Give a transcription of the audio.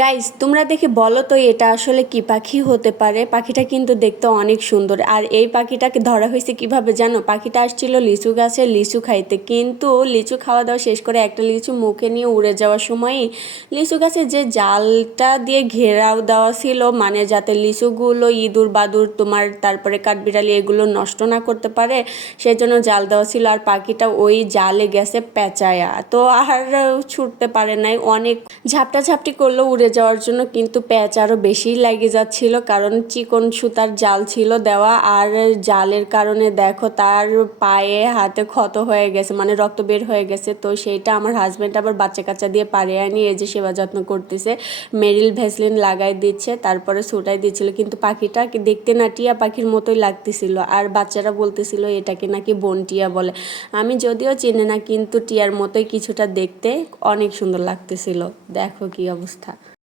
Guys তোমরা দেখে বলো তো এটা আসলে কি পাখি হতে পারে। পাখিটা কিন্তু দেখতে অনেক সুন্দর। আর এই পাখিটাকে ধরা হয়েছে কিভাবে জানো? পাখিটা আসছিল লিচু গাছে লিচু খাইতে, কিন্তু লিচু খাওয়া দাওয়া শেষ করে একটা লিচু মুখে নিয়ে উড়ে যাওয়ার সময়ই লিচু গাছে যে জালটা দিয়ে ঘেরাও দেওয়া ছিল, মানে যাতে লিচুগুলো ইঁদুর বাদুর তোমার তারপরে কাঠবিড়ালি এগুলো নষ্ট না করতে পারে, সেই জন্য জাল দেওয়া ছিল। আর পাখিটা ওই জালে গেছে পেঁচায়া, তো আর ছুটতে পারে নাই। অনেক ঝাপটা ঝাপটি করলো উড়ে যাওয়ার জন্য, কিন্তু প্যাঁচ আরও বেশিই লেগে যাচ্ছিল, কারণ চিকন সুতার জাল ছিল দেওয়া। আর জালের কারণে দেখো তার পায়ে হাতে ক্ষত হয়ে গেছে, মানে রক্ত বের হয়ে গেছে। তো সেইটা আমার হাজব্যান্ড আবার বাচ্চা কাচ্চা দিয়ে পাড়িয়ে নিয়ে এই যে সেবা যত্ন করতেছে, মেরিল ভ্যাসলিন লাগাই দিচ্ছে, তারপরে ছুটাই দিচ্ছিল। কিন্তু পাখিটা দেখতে না টিয়া পাখির মতোই লাগতেছিল। আর বাচ্চারা বলতেছিল এটাকে নাকি বন টিয়া বলে। আমি যদিও চিনি না, কিন্তু টিয়ার মতোই কিছুটা দেখতে অনেক সুন্দর লাগতেছিল। দেখো কি অবস্থা।